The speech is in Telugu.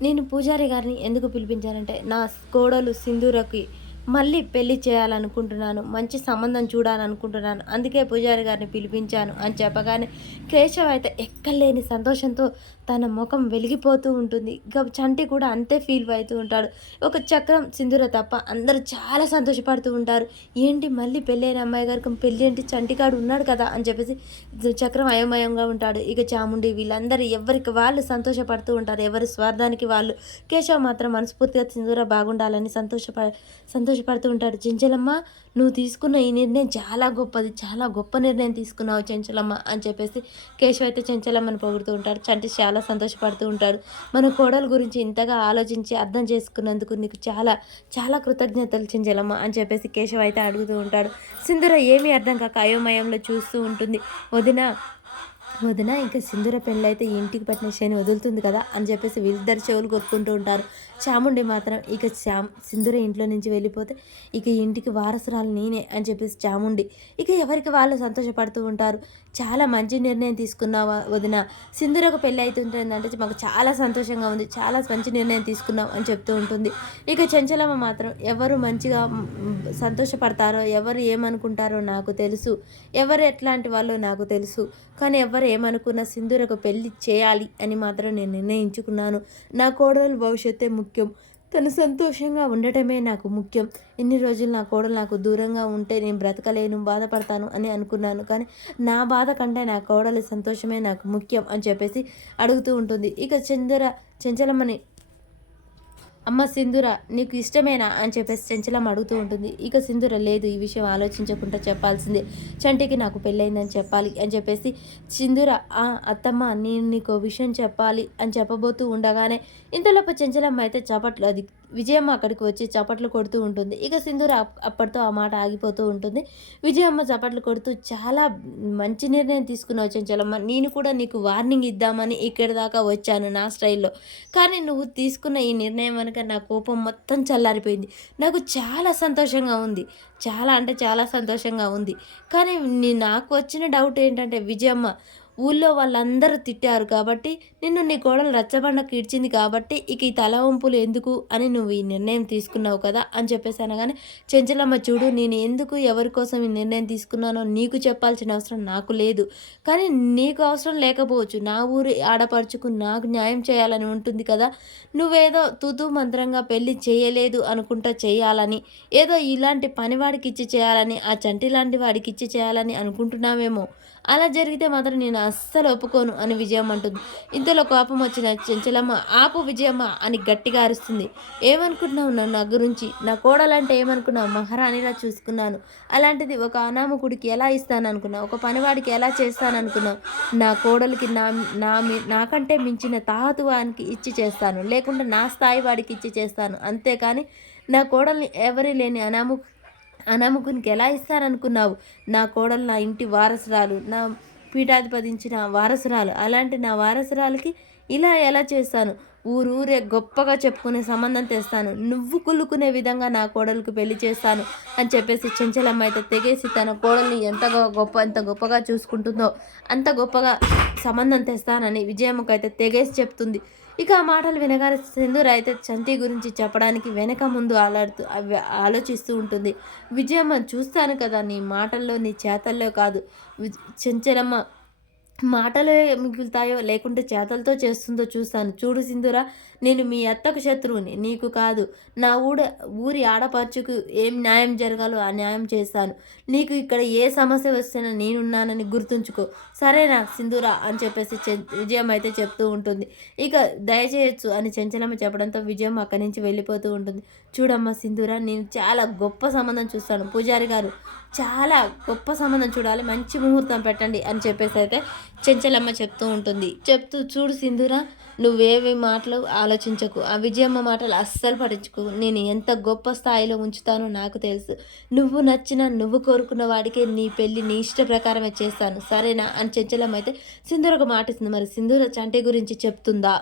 నేను పూజారి గారిని ఎందుకు పిలిపించానంటే నా కోడలు సింధూరకి మళ్ళీ పెళ్ళి చేయాలనుకుంటున్నాను మంచి సంబంధం చూడాలనుకుంటున్నాను అందుకే పూజారి గారిని పిలిపించాను అని చెప్పగానే కేశవ్ అయితే ఎక్కలేని సంతోషంతో తన ముఖం వెలిగిపోతూ ఉంటుంది. ఇక చంటి కూడా అంతే ఫీల్ అవుతూ ఉంటాడు. ఒక చక్రం సింధూర తప్ప అందరూ చాలా సంతోషపడుతూ ఉంటారు. ఏంటి మళ్ళీ పెళ్ళైన అమ్మాయి గారికి పెళ్ళి ఏంటి చంటికాడు ఉన్నాడు కదా అని చెప్పేసి చక్రం అయోమయంగా ఉంటాడు. ఇక చాముండి వీళ్ళందరూ ఎవరికి వాళ్ళు సంతోషపడుతూ ఉంటారు. ఎవరి స్వార్థానికి వాళ్ళు. కేశవ్ మాత్రం మనస్ఫూర్తిగా సింధూర బాగుండాలని సంతోషపడ సంతోషపడుతూ ఉంటారు చెంచలమ్మ నువ్వు తీసుకున్న ఈ నిర్ణయం చాలా గొప్పది. చాలా గొప్ప నిర్ణయం తీసుకున్నావు చెంచలమ్మ అని చెప్పేసి కేశవ అయితే చెంచలమ్మని పొగుడుతూ ఉంటాడు. చంటి చాలా సంతోషపడుతూ ఉంటాడు. మన కోడల గురించి ఇంతగా ఆలోచించి అర్థం చేసుకున్నందుకు నీకు చాలా చాలా కృతజ్ఞతలు చెంచలమ్మ అని చెప్పేసి కేశవ అయితే అడుగుతూ ఉంటాడు. సింధుర ఏమీ అర్థం కాక అయోమయంలో చూస్తూ ఉంటుంది. వదిన వదిన ఇంకా సింధుర పెళ్ళైతే ఇంటికి పట్టిన శని వదులుతుంది కదా అని చెప్పేసి వీళ్ళిద్దరు చెవులు కొట్టుకుంటూ ఉంటారు. చాముండి మాత్రం ఇక చామ్ సింధూర ఇంట్లో నుంచి వెళ్ళిపోతే ఇక ఇంటికి వారసురాలు నేనే అని చెప్పేసి చాముండి ఇక ఎవరికి వాళ్ళు సంతోషపడుతూ ఉంటారు? చాలా మంచి నిర్ణయం తీసుకున్నావా వదిన? సింధూరకు పెళ్ళి అవుతుంటుందంటే మాకు చాలా సంతోషంగా ఉంది. చాలా మంచి నిర్ణయం తీసుకున్నాం అని చెప్తూ ఉంటుంది. ఇక చెంచలమ్మ మాత్రం ఎవరు మంచిగా సంతోషపడతారో ఎవరు ఏమనుకుంటారో నాకు తెలుసు. ఎవరు ఎట్లాంటి వాళ్ళో నాకు తెలుసు. కానీ ఎవరు ఏమనుకున్న సింధూరకు పెళ్ళి చేయాలి అని మాత్రం నేను నిర్ణయించుకున్నాను. నా కోడలు భవిష్యత్తే ముఖ్యం. తను సంతోషంగా ఉండటమే నాకు ముఖ్యం. ఎన్ని రోజులు నా కోడలు నాకు దూరంగా ఉంటే నేను బ్రతకలేను బాధపడతాను అని అనుకున్నాను. కానీ నా బాధ కంటే నా కోడలి సంతోషమే నాకు ముఖ్యం అని చెప్పేసి అడుగుతూ ఉంటుంది. ఇక చందర చెంచలమ్మని అమ్మ సింధుర నీకు ఇష్టమేనా? అని చెప్పేసి చెంచలం అడుగుతూ ఉంటుంది. ఇక సింధుర లేదు ఈ విషయం ఆలోచించకుండా చెప్పాల్సిందే. చంటికి నాకు పెళ్ళైందని చెప్పాలి అని చెప్పేసి సింధుర ఆ అత్తమ్మ నేను నీకు విషయం చెప్పాలి అని చెప్పబోతూ ఉండగానే ఇంతలోపు చెంచలమ్మ అయితే చపట్లు అది విజయమ్మ అక్కడికి వచ్చి చప్పట్లు కొడుతూ ఉంటుంది. ఇక సింధూర అప్పటితో ఆ మాట ఆగిపోతూ ఉంటుంది. విజయమ్మ చప్పట్లు కొడుతూ చాలా మంచి నిర్ణయం తీసుకున్నావు చెంచలమ్మ నేను కూడా నీకు వార్నింగ్ ఇద్దామని ఇక్కడి దాకా వచ్చాను నా స్టైల్లో. కానీ నువ్వు తీసుకున్న ఈ నిర్ణయం వెనుక నా కోపం మొత్తం చల్లారిపోయింది. నాకు చాలా సంతోషంగా ఉంది. చాలా అంటే చాలా సంతోషంగా ఉంది. కానీ నాకు వచ్చిన డౌట్ ఏంటంటే విజయమ్మ ఊళ్ళో వాళ్ళందరూ తిట్టారు కాబట్టి నిన్ను నీ కోడలు రచ్చబండకు ఇడ్చింది కాబట్టి ఇక ఈ తల వంపులు ఎందుకు అని నువ్వు ఈ నిర్ణయం తీసుకున్నావు కదా అని చెప్పేసి అనగానే చెంచలమ్మ చూడు నేను ఎందుకు ఎవరి కోసం ఈ నిర్ణయం తీసుకున్నానో నీకు చెప్పాల్సిన అవసరం నాకు లేదు. కానీ నీకు అవసరం లేకపోవచ్చు. నా ఊరు ఆడపడుచుకు నాకు న్యాయం చేయాలని ఉంటుంది కదా. నువ్వేదో తుతు మంత్రంగా పెళ్ళి చేయలేదు అనుకుంటా చేయాలని ఏదో ఇలాంటి పనివాడికి ఇచ్చి చేయాలని ఆ చంటి లాంటి వాడికి ఇచ్చి చేయాలని అనుకుంటున్నావేమో. అలా జరిగితే మాత్రం నేను అస్సలు ఒప్పుకోను అని విజయమ్మ అంటుంది. ఇంతలో కోపం వచ్చిన చెంచలమ్మ ఆపు విజయమ్మ అని గట్టిగా అరుస్తుంది. ఏమనుకుంటున్నావు నన్ను నా గురించి? నా కోడలంటే ఏమనుకున్నావు? మహారాణిలా చూసుకున్నాను. అలాంటిది ఒక అనామకుడికి ఎలా ఇస్తాను అనుకున్నావు ఒక పనివాడికి ఎలా చేస్తాను అనుకున్నావు నా కోడలికి నా నా నాకంటే మించిన తాహతువానికి ఇచ్చి చేస్తాను. లేకుంటే నా స్థాయి వాడికి ఇచ్చి చేస్తాను. అంతేకాని నా కోడల్ని ఎవరి లేని అనాము అనామకునికి ఎలా ఇస్తారనుకున్నావు నా కోడలు నా ఇంటి వారసురాలు. నా పీఠాధిపతించిన వారసురాలు. అలాంటి నా వారసురాలకి ఇలా ఎలా చేస్తాను? ఊరూరే గొప్పగా చెప్పుకునే సంబంధం తెస్తాను. నువ్వు కుళ్ళుకునే విధంగా నా కోడలకు పెళ్ళి చేస్తాను అని చెప్పేసి చెంచలమ్మ అయితే తెగేసి తన కోడల్ని ఎంత గొప్ప ఎంత గొప్పగా చూసుకుంటుందో అంత గొప్పగా సంబంధం తెస్తానని విజయమ్మకు అయితే తెగేసి చెప్తుంది. ఇక ఆ మాటలు వినగానే సింధూర్ అయితే చంటి గురించి చెప్పడానికి వెనక ముందు ఆలాడుతూ ఆలోచిస్తూ ఉంటుంది. విజయమ్మ చూస్తాను కదా నీ మాటల్లో నీ చేతల్లో కాదు. చెంచలమ్మ మాటలు మిగులుతాయో లేకుంటే చేతలతో చేస్తుందో చూస్తాను. చూడు సింధురా నేను మీ అత్తకు శత్రువుని. నీకు కాదు నా ఊడ ఊరి ఆడపడుచుకు ఏం న్యాయం జరగాలో ఆ న్యాయం చేస్తాను. నీకు ఇక్కడ ఏ సమస్య వస్తున్నా నేనున్నానని గుర్తుంచుకో. సరేనా సింధురా అని చెప్పేసి విజయం అయితే చెప్తూ ఉంటుంది. ఇక దయచేయచ్చు అని చెంచలమ్మ చెప్పడంతో విజయం అక్కడి నుంచి వెళ్ళిపోతూ ఉంటుంది. చూడమ్మా సింధురా నేను చాలా గొప్ప సంబంధం చూస్తాను. పూజారి గారు చాలా గొప్ప సంబంధం చూడాలి. మంచి ముహూర్తం పెట్టండి అని చెప్పేసి అయితే చెంచలమ్మ చెప్తూ ఉంటుంది. చెప్తూ చూడు సింధురా నువ్వేవి మాటలు ఆలోచించకు. ఆ విజయమ్మ మాటలు అస్సలు పట్టించుకు నేను ఎంత గొప్ప స్థాయిలో ఉంచుతానో నాకు తెలుసు. నువ్వు నచ్చిన నువ్వు కోరుకున్న వాడికే నీ పెళ్ళి నీ ఇష్ట ప్రకారమే చేస్తాను. సరేనా? అని చెంచలమ్మ అయితే సింధూరకు మాటిస్తుంది. మరి సింధూర చంటి గురించి చెప్తుందా?